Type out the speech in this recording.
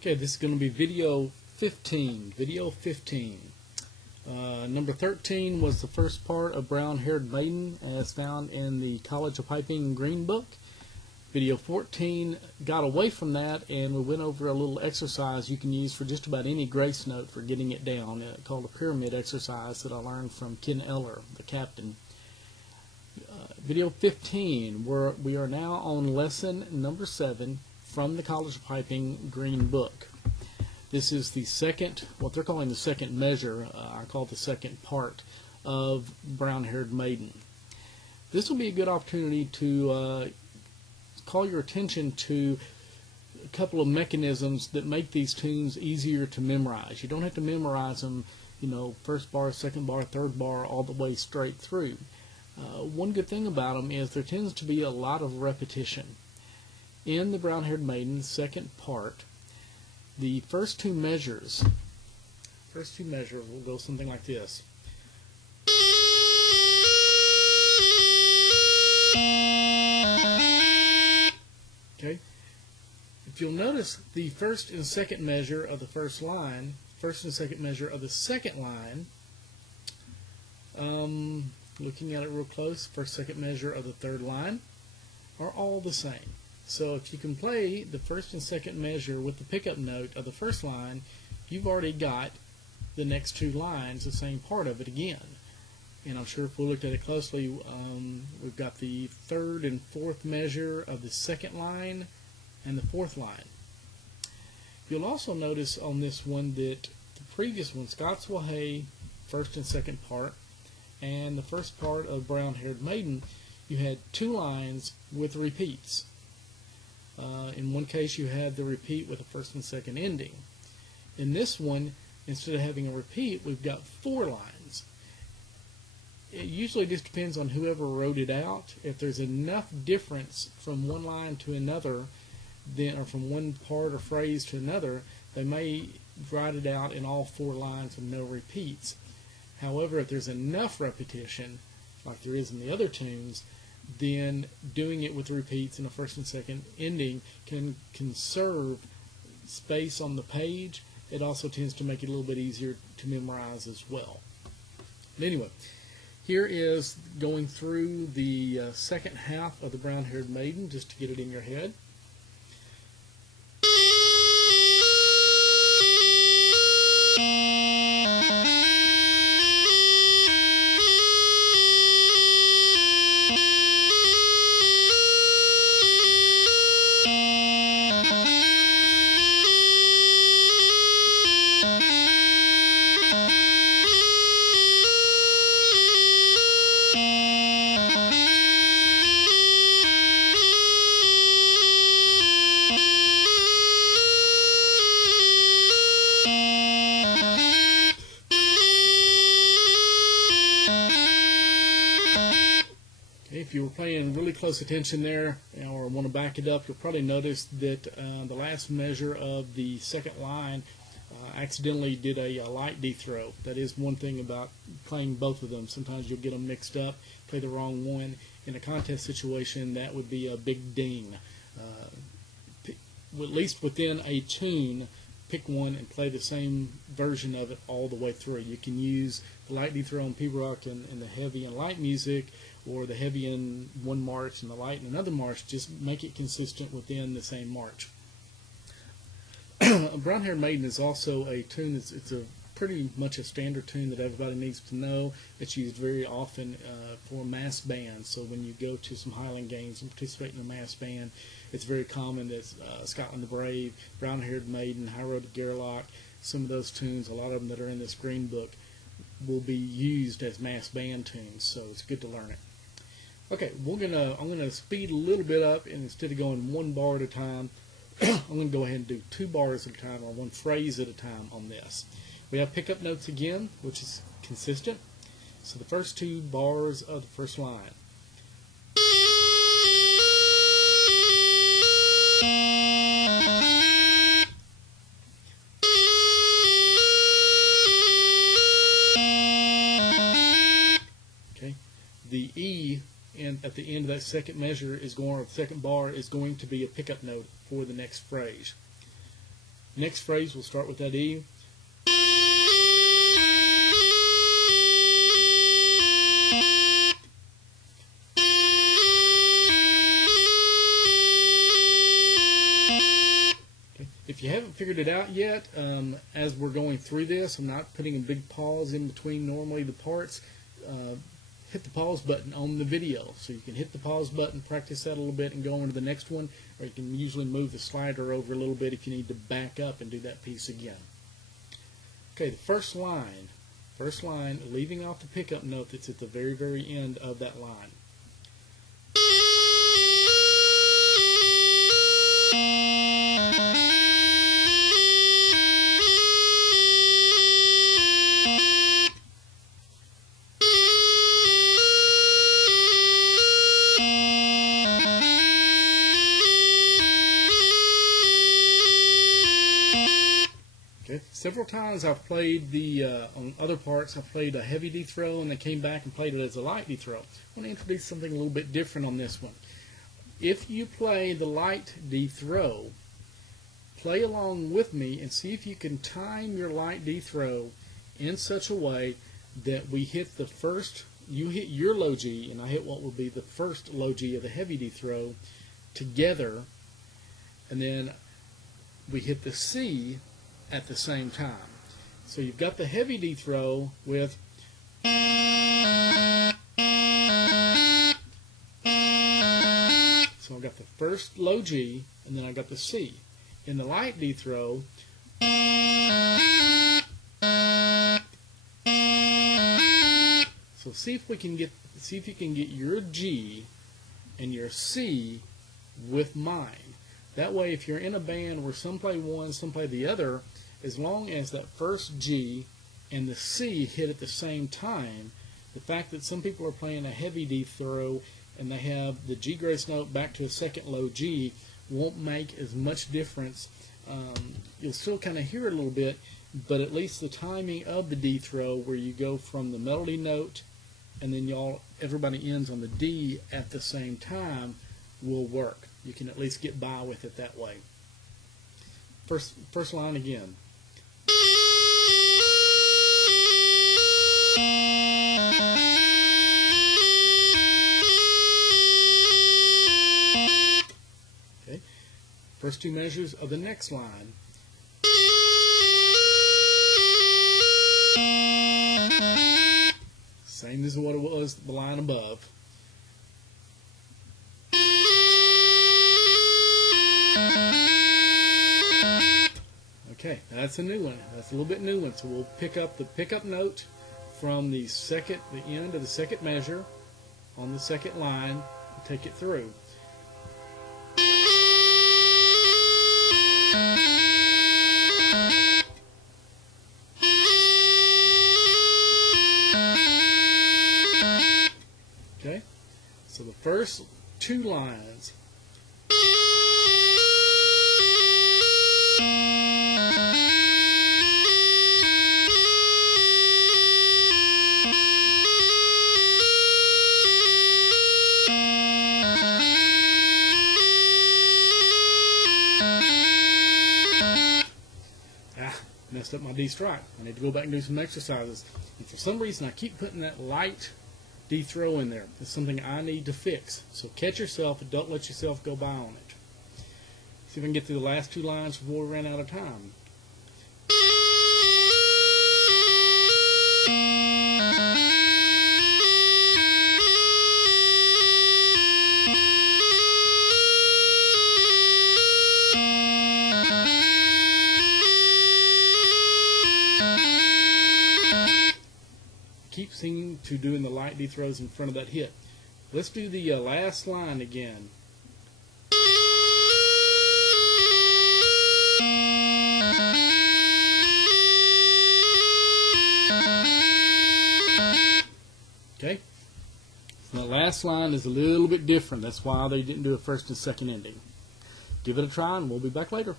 Okay, this is going to be video 15. Video 15. Number 13 was the first part of Brown Haired Maiden as found in the College of Piping Green Book. Video 14 got away from that and we went over a little exercise you can use for just about any grace note for getting it down, called a pyramid exercise that I learned from Ken Eller, the captain. Video 15, we are now on lesson number 7 from the College of Piping Green Book. This is the second, what they're calling the second measure, I call it the second part of Brown Haired Maiden. This will be a good opportunity to call your attention to a couple of mechanisms that make these tunes easier to memorize. You don't have to memorize them, first bar, second bar, third bar, all the way straight through. One good thing about them is there tends to be a lot of repetition. In the Brown Haired Maiden second part, the first two measures will go something like this. Okay. If you'll notice the first and second measure of the first line, first and second measure of the second line, looking at it real close, first, second measure of the third line are all the same. So if you can play the first and second measure with the pickup note of the first line, you've already got the next two lines, the same part of it again. And I'm sure if we looked at it closely, we've got the third and fourth measure of the second line and the fourth line. You'll also notice on this one that the previous one, Scots Will Hay, first and second part, and the first part of Brown Haired Maiden, you had two lines with repeats. In one case you had the repeat with the first and second ending. In this one, instead of having a repeat, we've got four lines. It usually just depends on whoever wrote it out. If there's enough difference from one line to another, or from one part or phrase to another, they may write it out in all four lines with no repeats. However, if there's enough repetition, like there is in the other tunes, then doing it with repeats in the first and second ending can conserve space on the page. It also tends to make it a little bit easier to memorize as well. But anyway, here is going through the second half of the Brown Haired Maiden, just to get it in your head. If you were paying really close attention there, or want to back it up, you'll probably notice that the last measure of the second line accidentally did a light D throw. That is one thing about playing both of them. Sometimes you'll get them mixed up, play the wrong one. In a contest situation, that would be a big ding. At least within a tune, pick one and play the same version of it all the way through. You can use the light D throw in P-Rock and the heavy and light music, or the heavy in one march and the light in another march. Just make it consistent within the same march. Brown Haired Maiden is also a tune it's a pretty much a standard tune that everybody needs to know. It's used very often for mass bands. So when you go to some Highland games and participate in a mass band, it's very common that Scotland the Brave, Brown Haired Maiden, High Road to Gairloch, some of those tunes, a lot of them that are in this green book, will be used as mass band tunes. So it's good to learn it. Okay, I'm gonna speed a little bit up, and instead of going one bar at a time, I'm gonna go ahead and do two bars at a time, or one phrase at a time on this. We have pickup notes again, which is consistent. So the first two bars of the first line. Okay, the E and at the end of that second measure is going, or the second bar is going to be a pickup note for the next phrase. Next phrase will start with that E. If you haven't figured it out yet, as we're going through this, I'm not putting a big pause in between normally the parts. Hit the pause button on the video. So you can hit the pause button, practice that a little bit, and go on to the next one, or you can usually move the slider over a little bit if you need to back up and do that piece again. Okay, the first line, leaving off the pickup note that's at the very, very end of that line. Okay. Several times I've played on other parts, I've played a heavy D throw and they came back and played it as a light D throw. I want to introduce something a little bit different on this one. If you play the light D throw, play along with me and see if you can time your light D throw in such a way that we hit the first, you hit your low G and I hit what will be the first low G of the heavy D throw together, and then we hit the C at the same time. So you've got the heavy D throw with so I've got the first low G and then I've got the C. In the light D throw, so see if you can get your G and your C with mine. That way, if you're in a band where some play one, some play the other, as long as that first G and the C hit at the same time, the fact that some people are playing a heavy D throw and they have the G grace note back to a second low G won't make as much difference. You'll still kind of hear it a little bit, but at least the timing of the D throw, where you go from the melody note and then everybody ends on the D at the same time, will work. You can at least get by with it that way. First line again. Okay. First two measures of the next line. Same as what it was the line above. Okay, that's a new one. That's a little bit new one. So we'll pick up the pickup note from the end of the second measure on the second line and take it through. Okay, so the first two lines. Messed up my D strike. I need to go back and do some exercises. And for some reason, I keep putting that light D throw in there. It's something I need to fix. So catch yourself and don't let yourself go by on it. See if I can get through the last two lines before we run out of time. Keep singing to doing the light D throws in front of that hit. Let's do the last line again. Okay? So the last line is a little bit different. That's why they didn't do a first and second ending. Give it a try and we'll be back later.